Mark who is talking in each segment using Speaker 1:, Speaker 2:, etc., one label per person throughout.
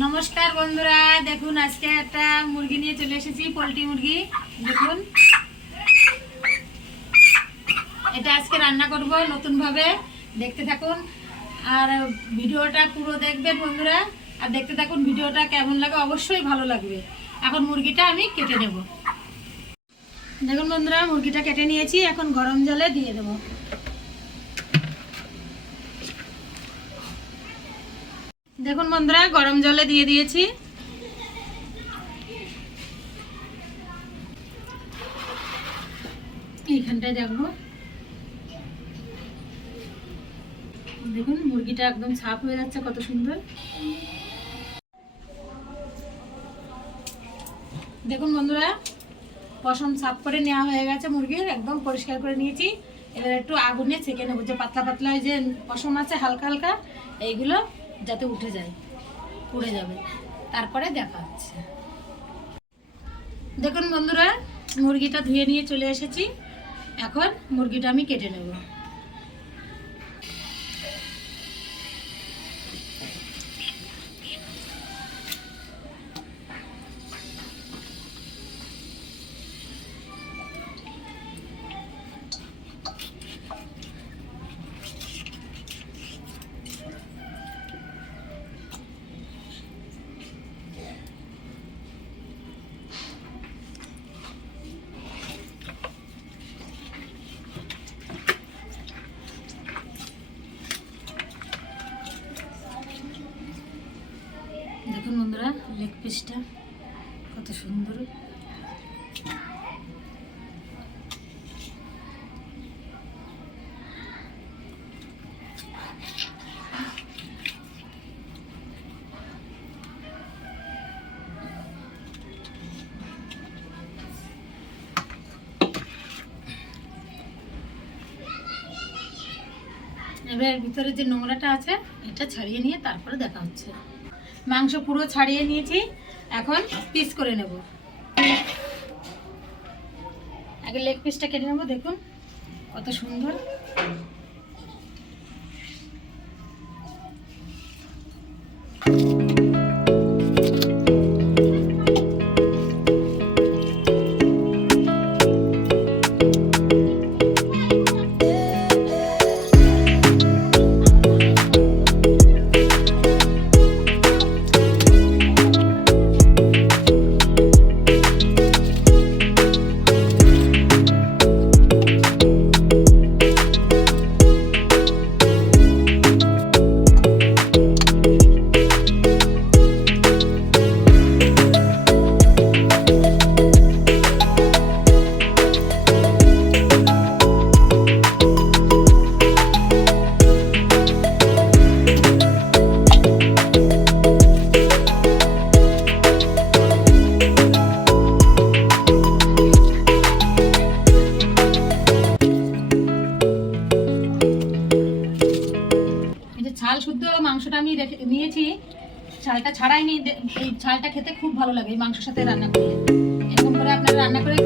Speaker 1: নমস্কার বন্ধুরা, দেখুন আজকে একটা মুরগি নিয়ে চলে এসেছি, পোলট্রি মুরগি। দেখুন। এটা আজকে রান্না করব নতুন ভাবে দেখতে থাকুন। আর ভিডিওটা পুরো দেখবেন বন্ধুরা, আর দেখতে থাকুন ভিডিওটা কেমন লাগে, অবশ্যই ভালো লাগবে। এখন মুরগিটা আমি কেটে নেব। দেখুন বন্ধুরা, মুরগিটা কেটে নিয়েছি, এখন গরম জলে দিয়ে দেবো। দেখুন বন্ধুরা, গরম জলে দিয়ে দিয়েছি। এইখানটায় দেখব। দেখুন, মুরগিটা একদম ছাপ হয়ে যাচ্ছে, কত সুন্দর। দেখুন বন্ধুরা, পশম সাফ করে নেওয়া হয়ে গেছে মুরগির, একদম পরিষ্কার করে নিয়েছি। এবার একটু আগুনে ছেঁকে নেব। যে পাতলা পাতলা যে পশম আছে, হালকা হালকা, এইগুলো যাতে উঠে যায় উড়ে যাবে। তারপরে দেখা হচ্ছে। দেখুন বন্ধুরা, মুরগিটা ধুয়ে নিয়ে চলে এসেছি। এখন মুরগিটা আমি কেটে নেব। পিসটা কত সুন্দর। এবার ভিতরে যে নোংরাটা আছে এটা ছাড়িয়ে নিয়ে তারপরে দেখা হচ্ছে। মাংস পুরো ছাড়িয়ে নিয়েছি। এখন পিস করে নেব। আগে লেগ পিসটা কেটে নেব, দেখুন কত সুন্দর। Thank যে এই ছালটা খেতে খুব ভালো লাগে, এই মাংসের সাথে রান্না করলে এরকম করে আপনারা রান্না করে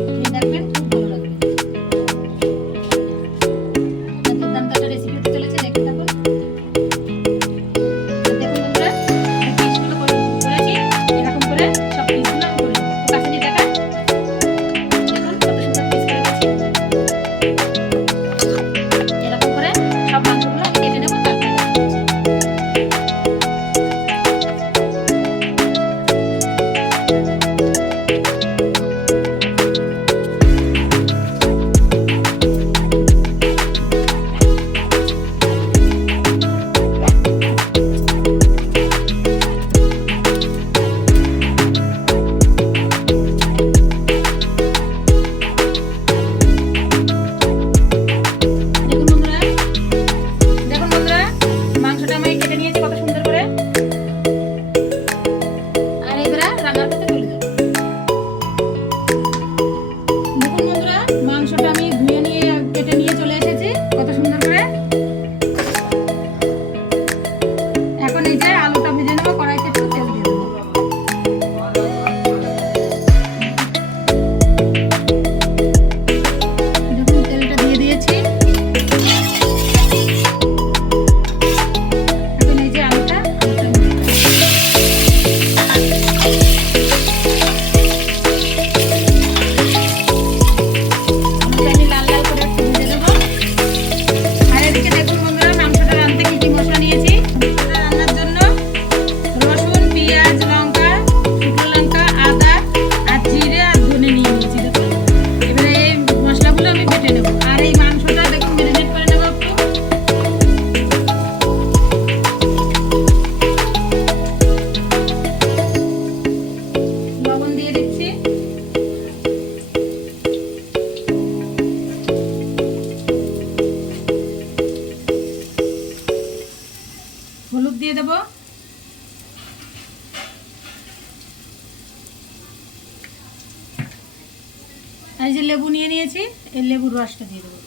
Speaker 1: রসটা দিয়ে দেবো।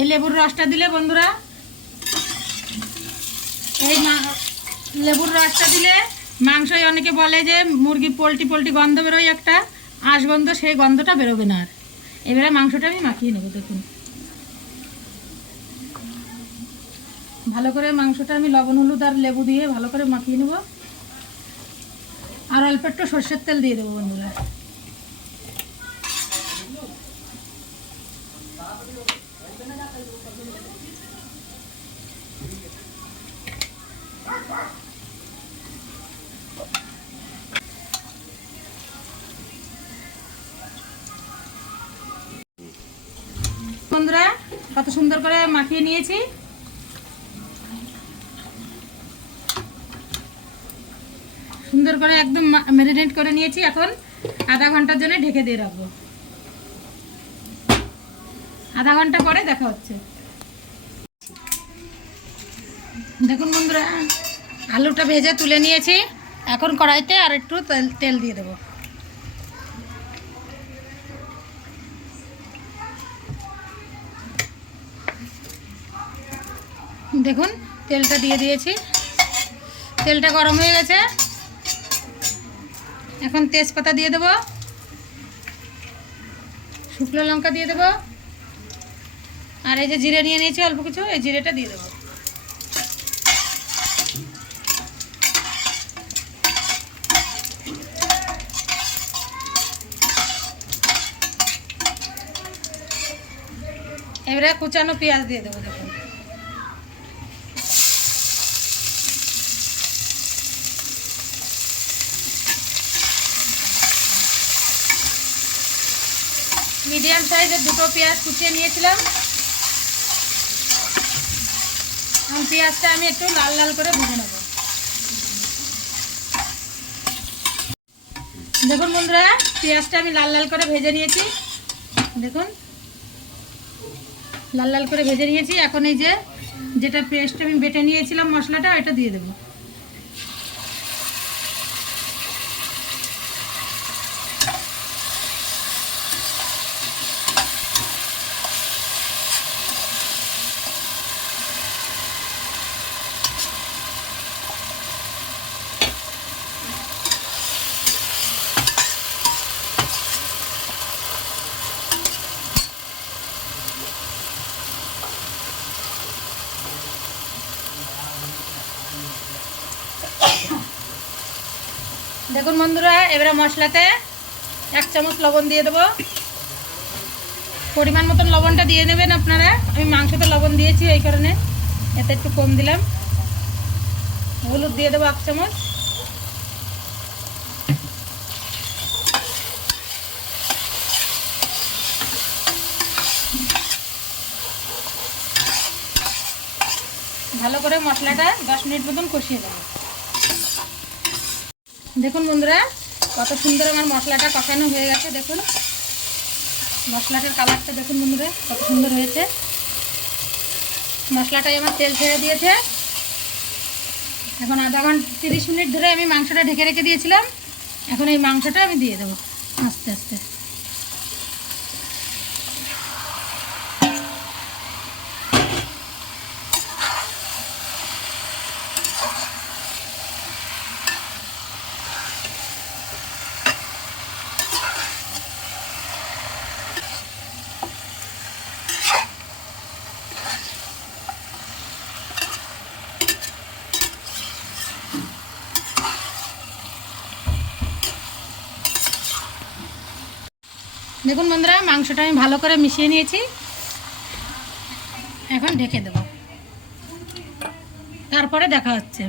Speaker 1: এই লেবুর রসটা দিলে বন্ধুরা, এই লেবুর রসটা দিলে মাংসই অনেকে বলে যে মুরগি পোলট্রি পোলট্রি গন্ধ বেরোয় একটা, আঁশ গন্ধ সেই গন্ধটা বেরোবে না আর। এবারে মাংসটা আমি মাখিয়ে নেব, দেখুন। ভালো করে মাংসটা আমি লবণ, হলুদ আর লেবু দিয়ে ভালো করে মাখিয়ে নেব। আর অল্প একটু সর্ষের তেল দিয়ে দেবো বন্ধুরা। বন্ধুরা, কত সুন্দর করে মাখিয়ে নিয়েছি। সুন্দর করে একদম ম্যারিনেট করে নিয়েছি এখন আধা ঘণ্টার জন্য ঢেকে দিয়ে রাখব। আধা ঘণ্টা পরে দেখা হচ্ছে। দেখুন বন্ধুরা, আলুটা ভেজে তুলে নিয়েছি। এখন কড়াইতে আর একটু তেল তেল দিয়ে দেবো। দেখুন, তেলটা দিয়ে দিয়েছি। তেলটা গরম হয়ে গেছে। এখন তেজপাতা দিয়ে দেবো। শুকনো লঙ্কা দিয়ে দেবো। আর এই যে জিরে নিয়ে নিয়েছি অল্প কিছু, এই জিরেটা দিয়ে দেবো। এবারে কুচানো পেঁয়াজ দিয়ে দেবো, দেখুন। মিডিয়াম সাইজের দুটো পেঁয়াজ কুচিয়ে নিয়েছিলাম। পেঁয়াজটা আমি একটু লাল লাল করে ভেজে নেব। দেখুন বন্ধুরা, পেঁয়াজটা আমি লাল লাল করে ভেজে নিয়েছি। দেখুন, লাল লাল করে ভেজে নিয়েছি। এখন এই যে, যেটা পেস্ট আমি বেটে নিয়েছিলাম মশলাটা এটা দিয়ে দেবো। দেখুন বন্ধুরা, এবারে মশলাতে এক চামচ লবণ দিয়ে দেবো। পরিমাণ মতন লবণটা দিয়ে নেবেন আপনারা। আমি মাংসতে লবণ দিয়েছি এই কারণে, এতে একটু কম দিলাম। হলুদ দিয়ে দেবো এক চামচ। ভালো করে মশলাটা দশ মিনিট মতন কষিয়ে দেবো দেখুন বন্ধুরা, কত সুন্দর আমার মশলাটা কষানো হয়ে গেছে, দেখুন। মশলাটার কালারটা দেখুন বন্ধুরা, কত সুন্দর হয়েছে। মশলাটাই আমার তেল ছেড়ে দিয়েছে। এখন আধা ঘণ্টা, তিরিশ মিনিট ধরে আমি মাংসটা ঢেকে রেখে দিয়েছিলাম। এখন এই মাংসটা আমি দিয়ে দেবো, আস্তে আস্তে। দেখুন বন্ধুরা, মাংসটা আমি ভালো করে মিশিয়ে নিয়েছি। এখন ঢেকে দেব। তারপরে দেখা হচ্ছে।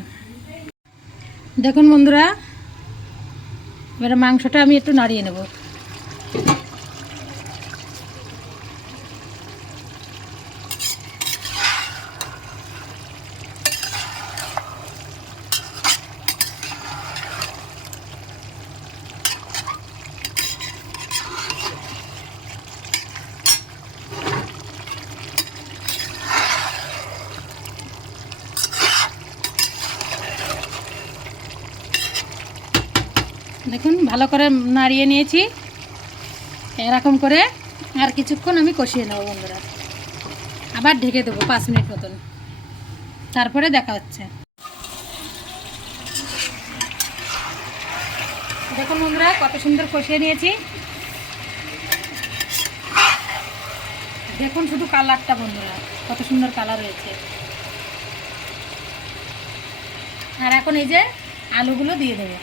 Speaker 1: দেখুন বন্ধুরা, এবার মাংসটা আমি একটু নাড়িয়ে নেব। দেখুন, ভালো করে নাড়িয়ে নিয়েছি। এরকম করে আর কিছুক্ষণ আমি কষিয়ে নেব বন্ধুরা। আবার ঢেকে দেবো পাঁচ মিনিট মতন। তারপরে দেখা হচ্ছে। দেখুন বন্ধুরা, কত সুন্দর কষিয়ে নিয়েছি। দেখুন শুধু কালারটা বন্ধুরা, কত সুন্দর কালার রয়েছে আর এখন এই যে আলুগুলো দিয়ে দেবো।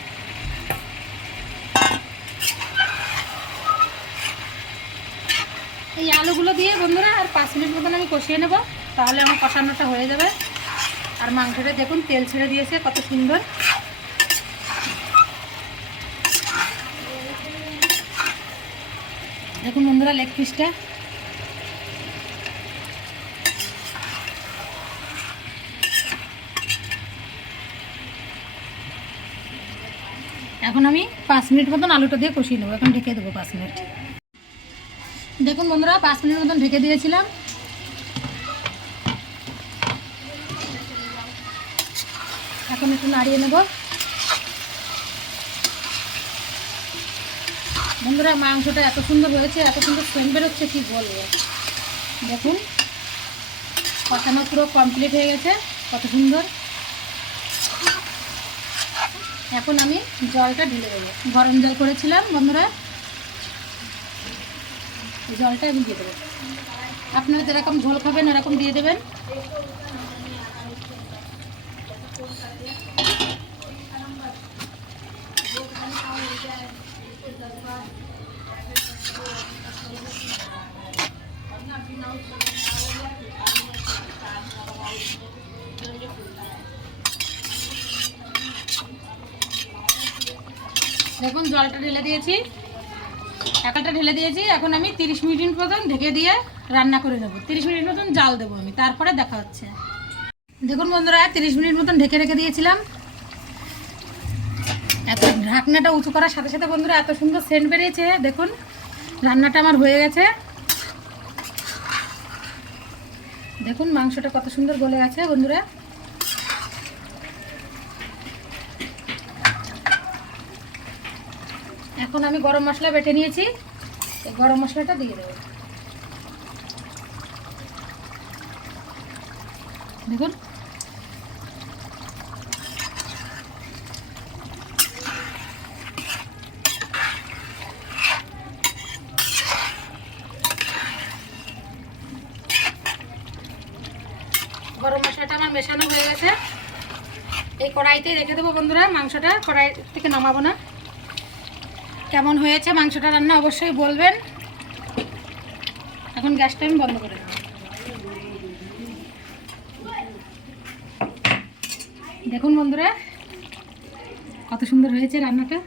Speaker 1: এই আলুগুলো দিয়ে বন্ধুরা আর পাঁচ মিনিট মতন আমি কষিয়ে নেব। তাহলে আমার কষানোটা হয়ে যাবে। আর মাংসটা দেখুন, তেল ছেড়ে দিয়েছে, কত সুন্দর। দেখুন বন্ধুরা লেগ পিসটা এখন আমি পাঁচ মিনিট মতন আলুটা দিয়ে কষিয়ে নেব। এখন ঢেকে দেবো পাঁচ মিনিট। দেখুন বন্ধুরা, পাঁচ মিনিট মতন ঢেকে দিয়েছিলাম। এখন একটু নাড়িয়ে নেব। বন্ধুরা, মাংসটা এত সুন্দর হয়েছে, এত সুন্দর সেন্ট বেরোচ্ছে, কি বলব? দেখুন, কষানো পুরো কমপ্লিট হয়ে গেছে, কত সুন্দর। এখন আমি জলটা ঢেলে দেবো। গরম জল করেছিলাম, বন্ধুরা। জলটা আমি দিয়ে দেবো। আপনারা যেরকম ঝোল খাবেন এরকম দিয়ে দেবেন। দেখুন, জলটা ঢেলে দিয়েছি। একাটা ঢেলে দিয়েছি, এখন আমি তিরিশ মিনিট মতন ঢেকে দিয়ে রান্না করে নেব। তিরিশ মিনিট মতন জাল দেবো আমি, তারপরে দেখা হচ্ছে। দেখুন বন্ধুরা, তিরিশ মিনিট মতন ঢেকে রেখে দিয়েছিলাম। এত ঢাকনাটা উঁচু করার সাথে সাথে বন্ধুরা, এত সুন্দর সেন্ট বেরিয়েছে, দেখুন, রান্নাটা আমার হয়ে গেছে। দেখুন মাংসটা কত সুন্দর গলে গেছে বন্ধুরা। এখন আমি গরম মশলা বেটে নিয়েছি। এই গরম মশলাটা দিয়ে দেবো। দেখুন। গরম মশলাটা আমার মেশানো হয়ে গেছে। এই কড়াইতেই রেখে দেবো বন্ধুরা, মাংসটা কড়াই থেকে নামাবো না। কেমন হয়েছে, মাংসটা রান্না অবশ্যই বলবেন। এখন গ্যাসটা আমি বন্ধ করে দেবো দেখুন বন্ধুরা, কত সুন্দর হয়েছে রান্নাটা।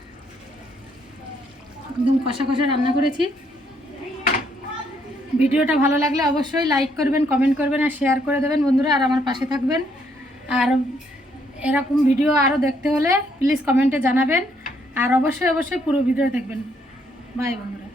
Speaker 1: একদম কষা কষা রান্না করেছি। ভিডিওটা ভালো লাগলে অবশ্যই লাইক করবেন কমেন্ট করবেন আর শেয়ার করে দেবেন বন্ধুরা, আর আমার পাশে থাকবেন। আর এরকম ভিডিও আরও দেখতে হলে প্লিজ কমেন্টে জানাবেন। আর অবশ্যই অবশ্যই পুরো ভিডিও দেখবেন। বাই বন্ধুরা।